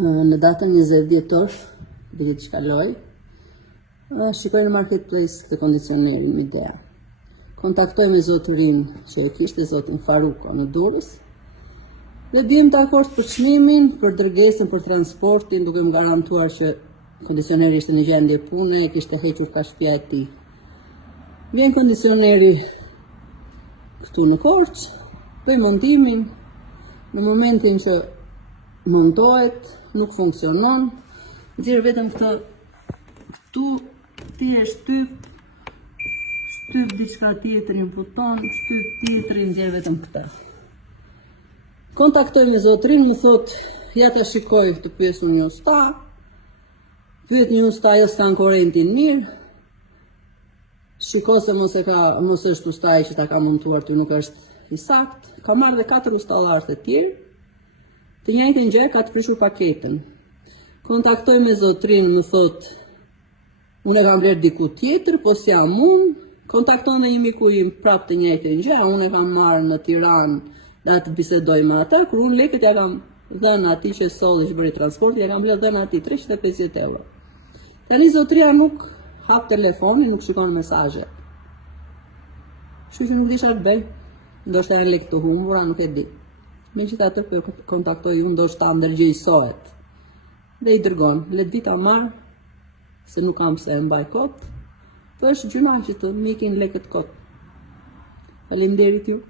Në datën 20 dhjetor, vitit që kaloi, shikoj në marketplace të kondicionerin Midea. Kontaktoj me zotërin që e kishte zotin Faruko në Durrës dhe bjem të akord për çmimin, për dërgesën, për transportin, duke më garantuar që kondicioneri ishte në gjendje pune, kishte hequr ka shtëpia e tij. Vjen kondicioneri këtu në Korçë, bëj montimin, në momentin që montohet, nuk funksionon, nxjerr vetëm këtë, këtu ti e shtyp diçka tjetër, një buton, shtyp tjetrin, nxjerr vetëm këtë. Kontaktoj me zotrin, më thot, ja ta shikoj të pyes një usta, pyet një usta, jo s'kan korrentin mirë, shiko se mos është ustaj që ta ka montuar ty, nuk është i sakt. Ka marrë dhe 4 ustallar të tjerë, të njëjtën gjë, ka të prishur paketën. Kontaktoj me zotrin, më thot, unë e kam bler diku tjetër, po si jam unë, kontakton dhe një miku im prap të njëjtën gjë, unë e kam marrë në Tiranë, dhe atë bisedoj me ata, kur unë lekët ja kam dhënë atij që solli që bëri transporti, ja kam bler dhënë atij 350 euro. Tani zotria nuk hap telefonin, nuk shikon mesazhe. Kështu që nuk di çfarë të bëj. Ndoshta janë lekë të humbura, nuk e di. Megjithatë po kontaktoj unë, ndoshta ndërgjegjësohet. Dhe i dërgon, le të vi ta marr, se nuk kam pse e mbaj kot. Po është gjyma që të mikin lekët kot. Faleminderit ju.